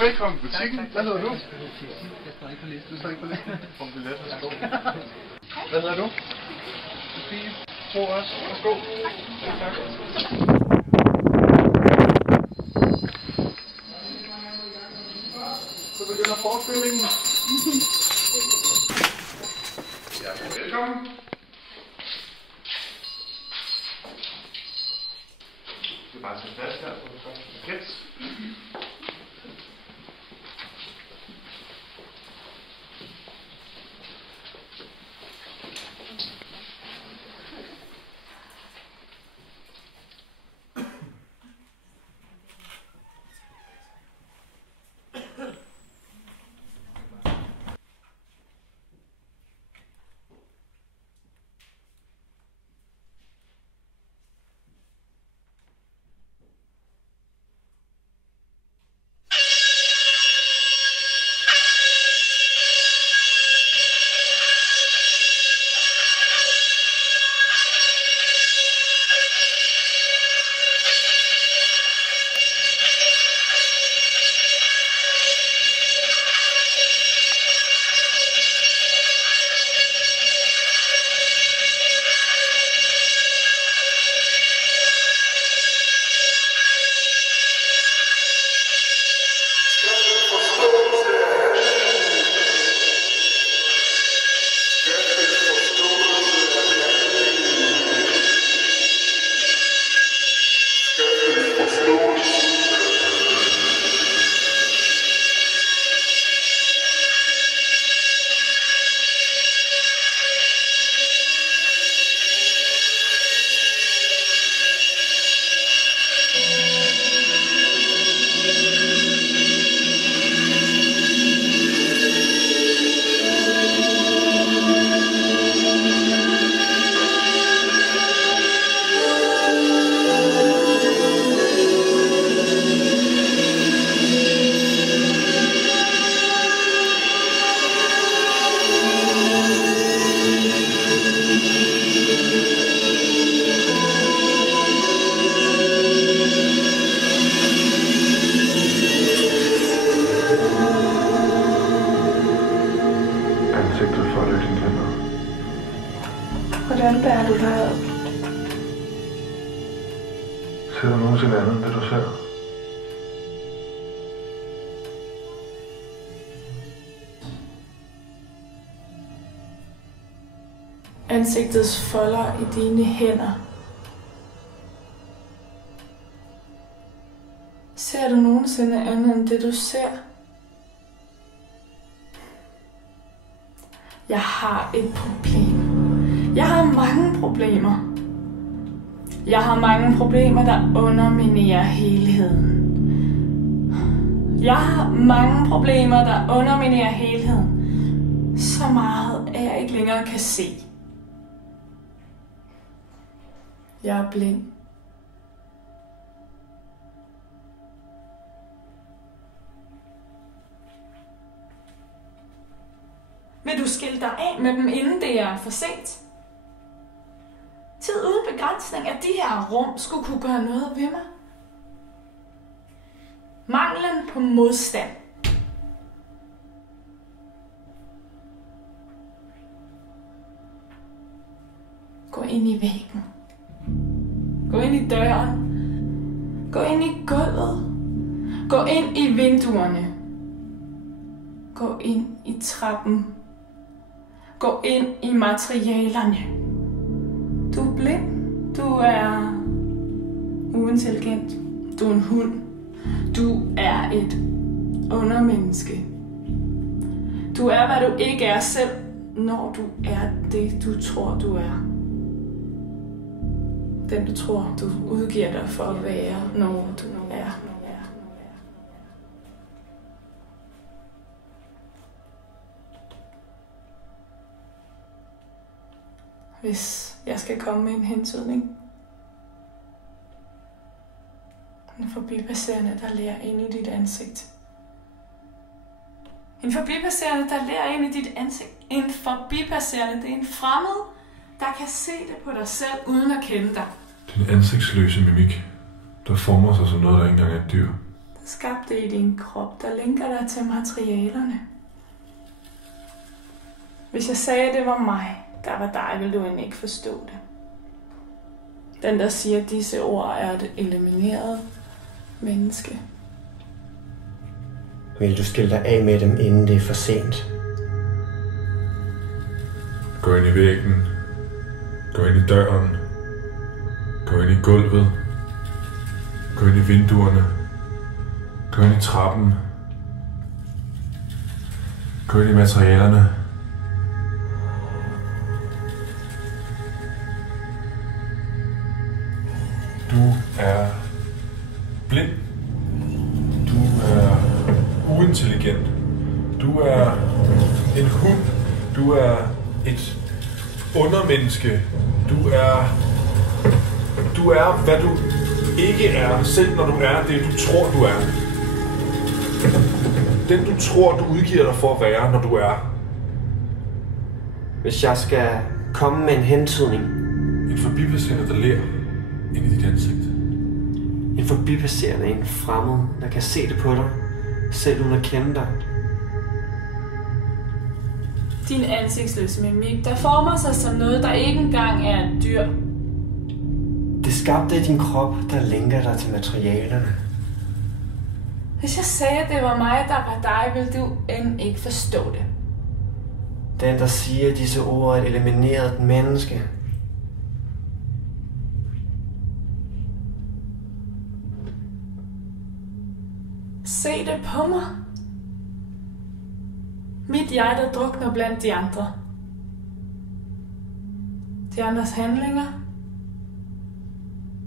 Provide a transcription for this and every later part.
Velkommen i butikken. Hvad hedder du? Du står ikke på listen. Om billet. Hvad hedder du? Sofie. Tro også. Værsgo. Tak. Så begynder forestillingen. Ja, velkommen. Du skal bare tage plads her, så du får en paket. Hvordan bærer du dig ad? Ser du nogensinde andet end det, du ser? Ansigtets folder i dine hænder. Ser du nogensinde andet end det, du ser? Jeg har et problem. Jeg har mange problemer. Jeg har mange problemer, der underminerer helheden. Jeg har mange problemer, der underminerer helheden. Så meget, at jeg ikke længere kan se. Jeg er blind. Vil du skille dig af med dem, inden det er for sent? Tid uden begrænsning af de her rum skulle kunne gøre noget ved mig. Manglen på modstand. Gå ind i væggen. Gå ind i døren. Gå ind i gulvet. Gå ind i vinduerne. Gå ind i trappen. Gå ind i materialerne. Du er blind. Du er uintelligent. Du er en hund. Du er et undermenneske. Du er, hvad du ikke er selv, når du er det, du tror, du er. Den, du tror, du udgiver dig for at være, når du er. Hvis jeg skal komme med en hentydning. En forbipasserende, der lærer ind i dit ansigt. En forbipasserende, der lærer ind i dit ansigt. En forbipasserende, det er en fremmed, der kan se det på dig selv, uden at kende dig. Den ansigtsløse mimik, der former sig som noget, der ikke engang er et dyr. skabte i din krop, der linker dig til materialerne. Hvis jeg sagde, at det var mig, der var dig, ville du end ikke forstå det. Den, der siger, at disse ord er et elimineret menneske. Vil du skille dig af med dem, inden det er for sent? Gå ind i væggen. Gå ind i døren. Gå ind i gulvet. Gå ind i vinduerne. Gå ind i trappen. Gå ind i materialerne. Du er blind. Du er uintelligent. Du er en hund. Du er et undermenneske. Du er, hvad du ikke er, selv når du er det, du tror, du er. Den, du tror, du udgiver dig for at være, når du er. Hvis jeg skal komme med en hentydning. En forbipasserende, der ler ind i dit ansigt. En forbipasserende, en fremmed, der kan se det på dig, selv uden at kende dig. Din ansigtsløse mimik, der former sig som noget, der ikke engang er et dyr. Det skabte i din krop, der linker dig til materialerne. Hvis jeg sagde, at det var mig, der var dig, ville du end ikke forstå det. Den, der siger disse ord, er et elimineret menneske. Se det på mig. Mit jeg, der drukner blandt de andre. De andres handlinger.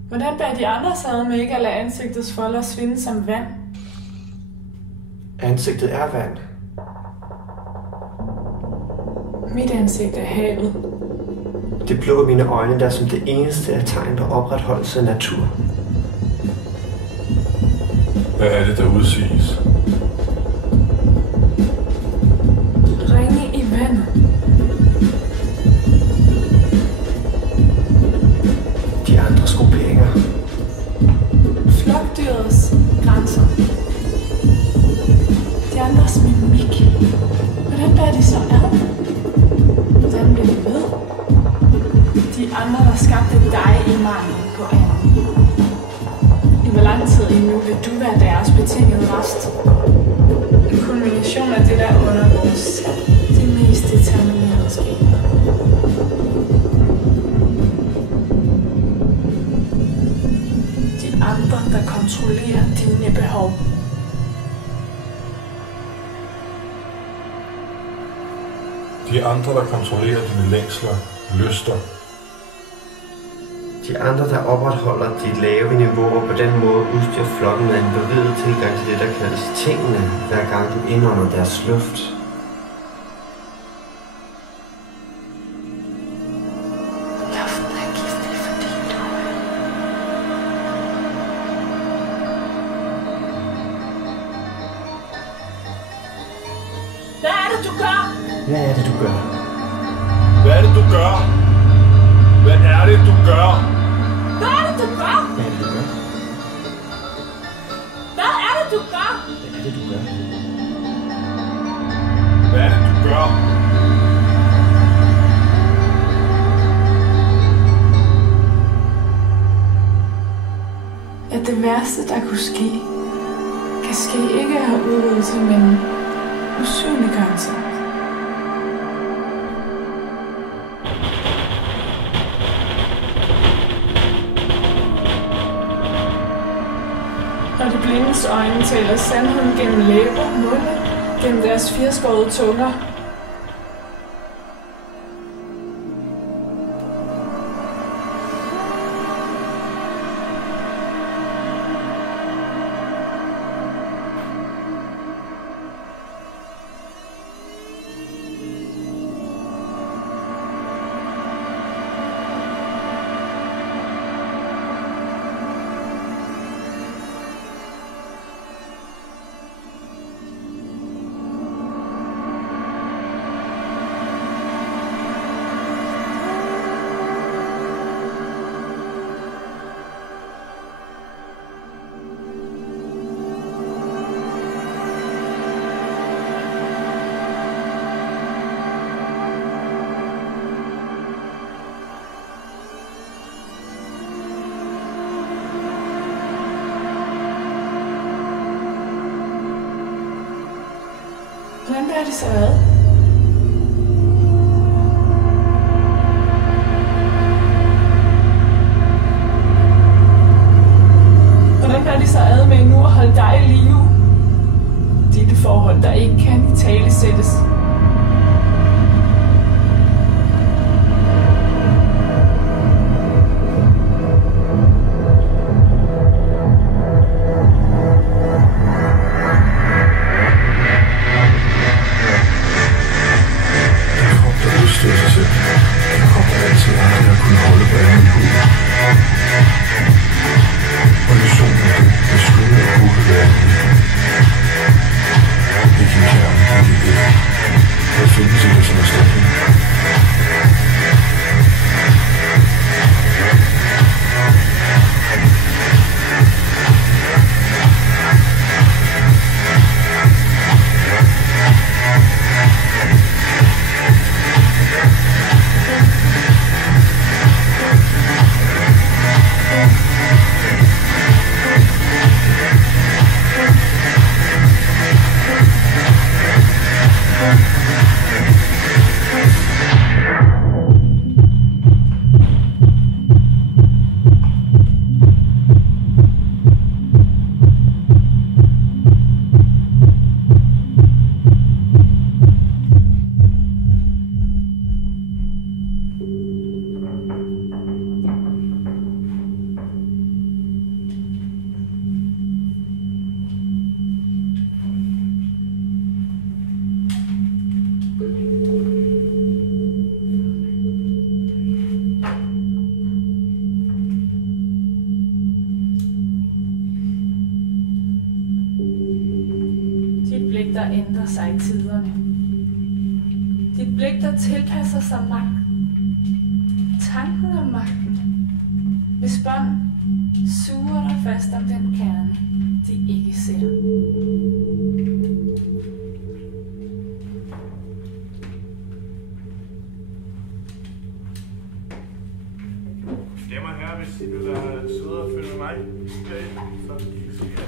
Hvordan bærer de andre sig ad med ikke at lade ansigtets folder svinde som vand? Ansigtet er vand. Mit ansigt er havet. Det blå i mine øjne, der som det eneste er tegn på opretholdelse af natur. Hvad er det, der udsiges? Ringe i vandet. De andres grupperinger. Flokdyrets grænser. De andres mimik. Hvordan bærer de så ad? Hvordan bliver de ved? De andre, der skabte dig i mangel på anden. I hvor lang tid endnu vil du være deres betingede rest? En kulmination af det, der under vores de mest determinerede skæbner. De andre, der kontrollerer dine behov. De andre, der kontrollerer dine længsler, lyster. De andre, der opretholder dit lave niveau og på den måde udstyrer flokken med en beriget tilgang til det, der kaldes tingene, hver gang du indånder deres luft. Luften er giftig, fordi du Hvad er det, du gør? Hvad er det, du gør? Hvad er det, du gør? Hvad er det, du gør? Hvad er det, du gør? Hvad er det, du gør? Hvad er det, du gør? Hvad er det, du gør? Hvad er det, du gør? At det værste, der kunne ske, kan ske ikke af udryddelse, men usynliggørelse. Når de blindes øjne taler sandheden gennem læber, munde, gennem deres firskårede tunger. Hvordan bærer de sig ad? Hvordan bærer de sig ad med nu at holde dig i live? Dette forhold, der ikke kan italesættes. Der ændrer sig i tiderne. Dit blik, der tilpasser sig magten. Tanken om magten. Hvis bånd suger dig fast om den kerne, de ikke ser. Stemmer her, hvis I vil være søde og følge mig. Okay, så kan I se her.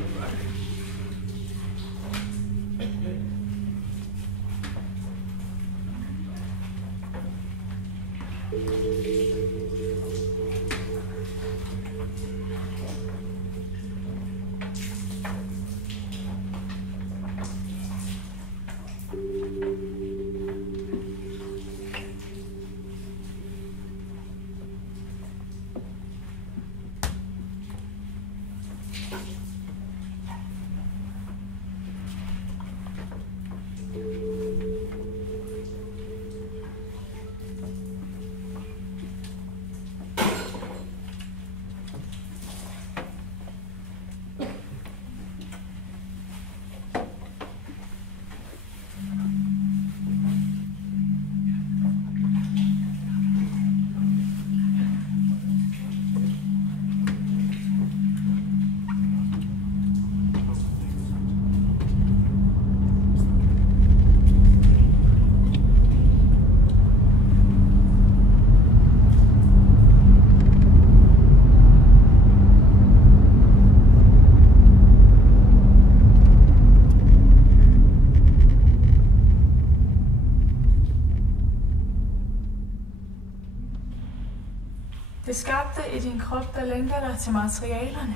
Det skabte i din krop, der lænker dig til materialerne.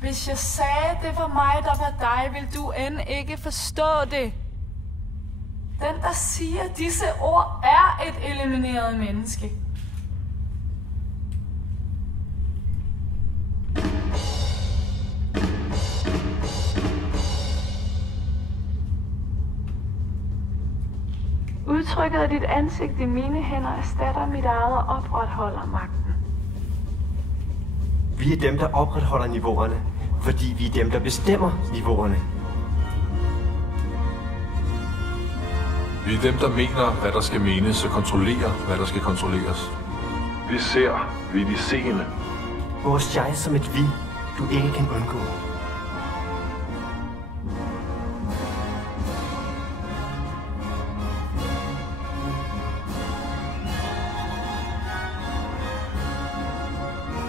Hvis jeg sagde, det var mig, der var dig, vil du end ikke forstå det. Den, der siger disse ord, er et elimineret menneske. Udtrykket af dit ansigt i mine hænder erstatter mit eget og opretholder magten. Vi er dem, der opretholder niveauerne, fordi vi er dem, der bestemmer niveauerne. Vi er dem, der mener, hvad der skal menes, og kontrollerer, hvad der skal kontrolleres. Vi ser, vi er de seende. Vores jeg som et vi, du ikke kan undgå.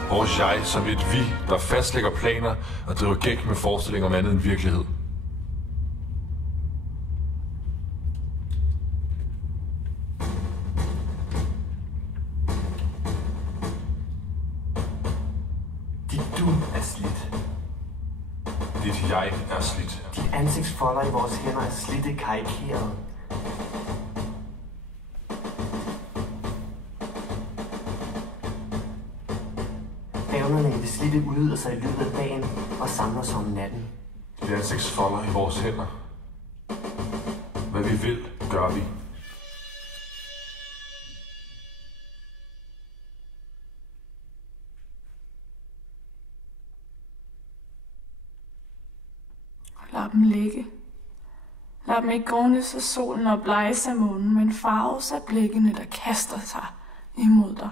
Vores jeg som et vi, der fastlægger planer og driver gæk med forestillinger om andet end virkelighed. dit jeg er slidt. De ansigtsfolder i vores hænder er slidte karikeret. Evnerne i det slidte udvider sig i løbet af dagen og samler sig om natten. De ansigtsfolder i vores hænder. Hvad vi vil, gør vi. Lad dem ligge. Lad dem ikke grønnes af solen og bleges af månen, men farves af blikkene, der kaster sig imod dig.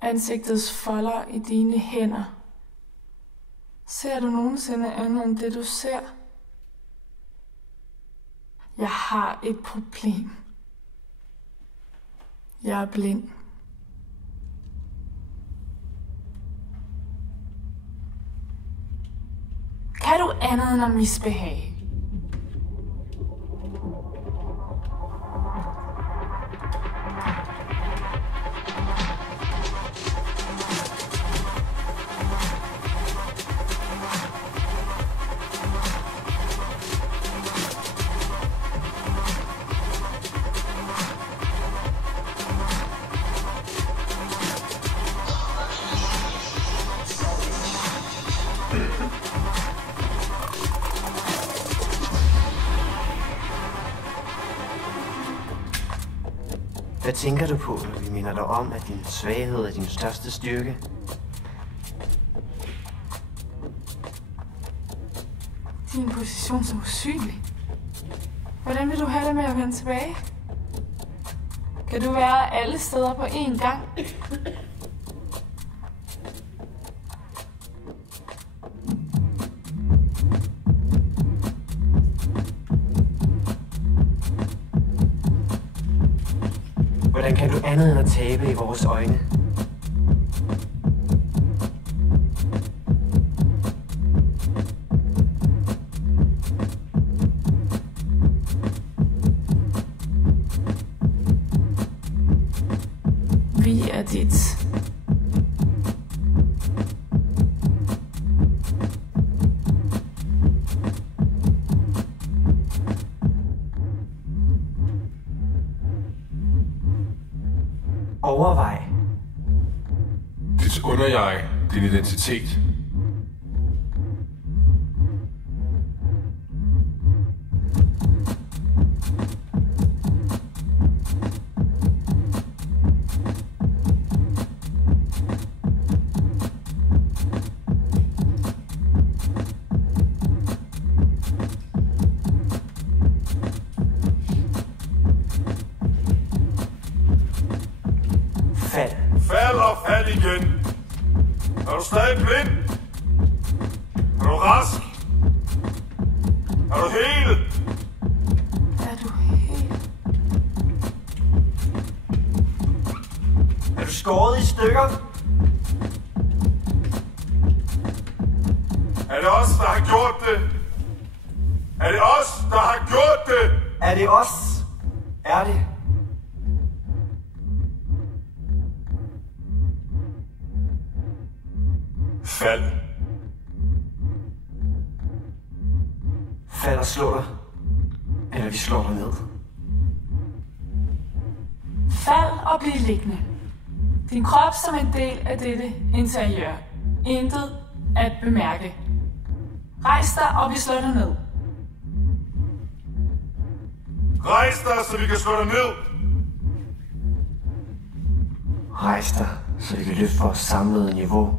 Ansigtets folder i dine hænder. Ser du nogensinde andet end det, du ser? Jeg har et problem. Jeg er blind. Kan du andet end at misbehage? Hvad tænker du på, når vi minder dig om, at din svaghed er din største styrke? Din position så usynlig. Hvordan vil du have det med at vende tilbage? Kan du være alle steder på én gang? Hvordan kan du andet end at tabe i vores øjne? Vi er dit. Overvej. Dit underjeg, din identitet. Fald. Fald og fald igen. Er du stadig blind? Er du rask? Er du hel? Er du helt? Er du skåret i stykker? Er det os, der har gjort det? Er det os, der har gjort det? Er det os? Er det? Fald. Fald og slå dig. Eller vi slår dig ned. Fald og bliv liggende. Din krop som en del af dette interiør. Intet at bemærke. Rejs dig, og vi slår dig ned. Rejs dig, så vi kan slå dig ned. Rejs dig, så vi kan løfte vores samlede niveau.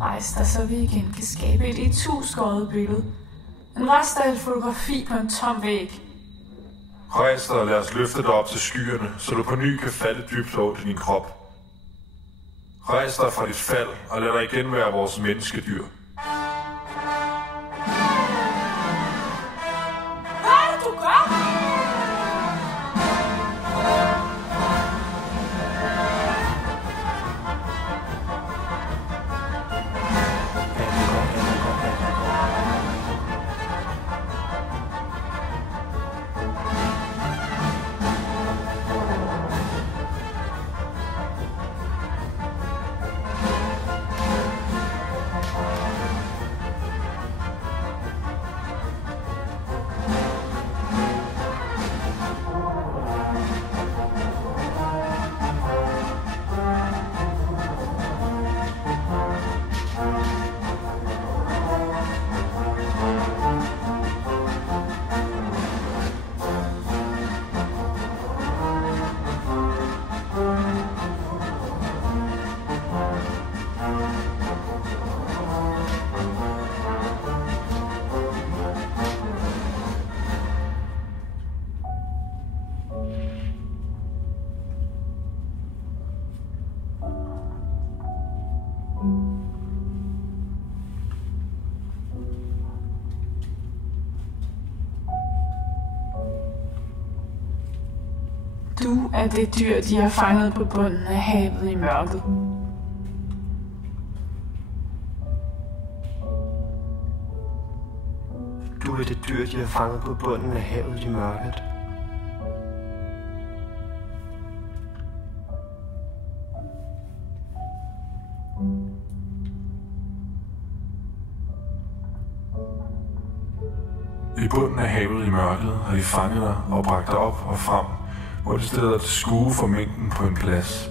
Rejs dig, så vi igen kan skabe et ituskåret billede. En rest af et fotografi på en tom væg. Rejs dig og lad os løfte dig op til skyerne, så du på ny kan falde dybt over til din krop. Rejs dig fra dit fald og lad dig igen være vores menneskedyr. Hvad er det, du gør? er det dyr, de har fanget på bunden af havet i mørket. Du er det dyr, de har fanget på bunden af havet i mørket. I bunden af havet i mørket har de fanget dig og bragt dig op og frem, hvor de stiller dig til skue for mængden på en plads.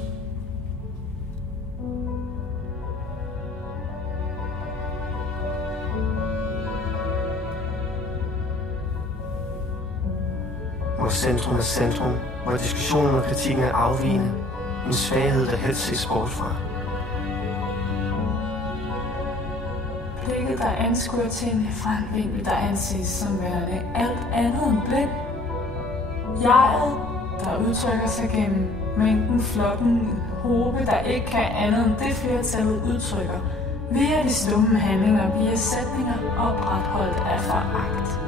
Hvor centrum er centrum, hvor diskussionen og kritikken er afvigende, en svaghed, der helst ses bort fra. Blikket, der anskuer tingene fra en vinkel, der anses som værende alt andet end blind. Jeget, der udtrykker sig gennem mængden, flokken, en hobe, der ikke kan andet end det flertallet udtrykker. Via de stumme handlinger bliver sætninger opretholdt af foragt.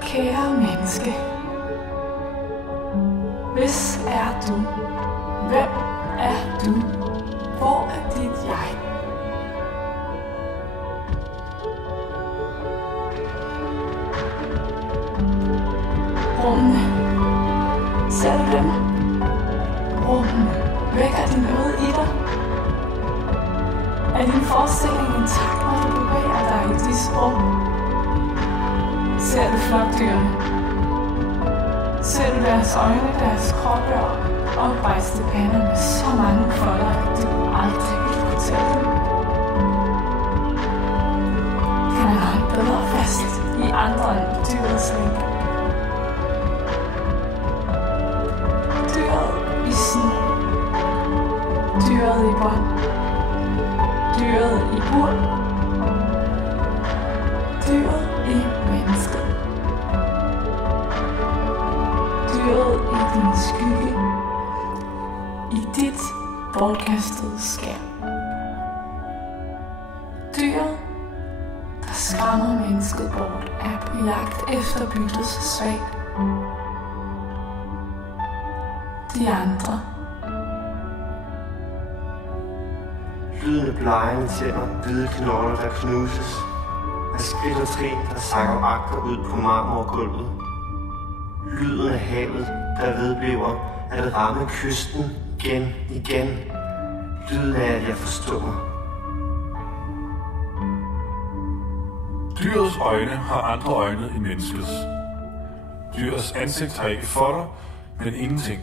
Kære menneske, hvis er du? Hvem er du? Hvor er dit jeg? Rummene, ser du dem? Rummene, vækker de noget i dig? Er din forestilling intakt, når du bevæger dig i disse rum? Ser du flokdyrene? Ser du deres øjne, deres kroppe og oprejste pander med så mange folder, at du aldrig vil kunne tælle dem? Kan man holde bedre fast i andre end dyrets længe? Dyret i sne, dyret i bånd, dyret i bur, dyret i mennesket, dyret i din skygge, i dit bortkastede skær. Dyret, der skræmmer mennesket bort, er på jagt efter byttets svag. De andre. Lyden af blegende tænder, hvide knogler, der knuses, af skridt og trin, der sakker agter ud på marmorgulvet. Lyden af havet, der vedbliver at ramme kysten igen. Lyden af, at jeg forstummer. Dyrets øjne har andre øjne end menneskets. Dyrets ansigt har ikke for dig, men ingenting.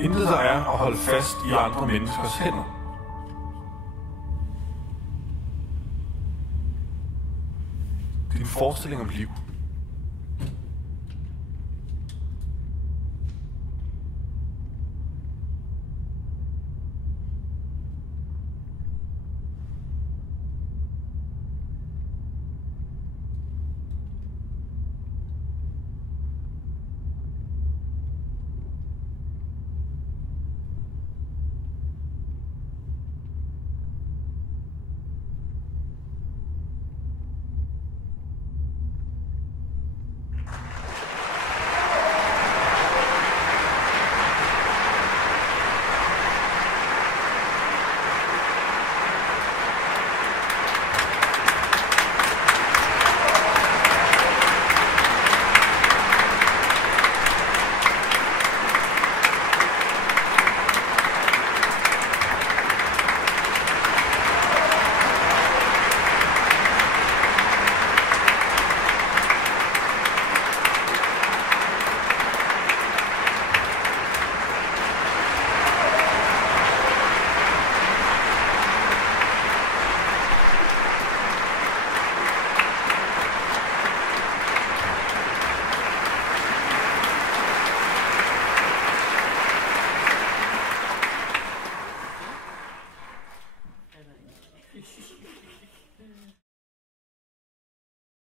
Intet der er at holde fast i andre menneskers hænder. Din forestilling om liv.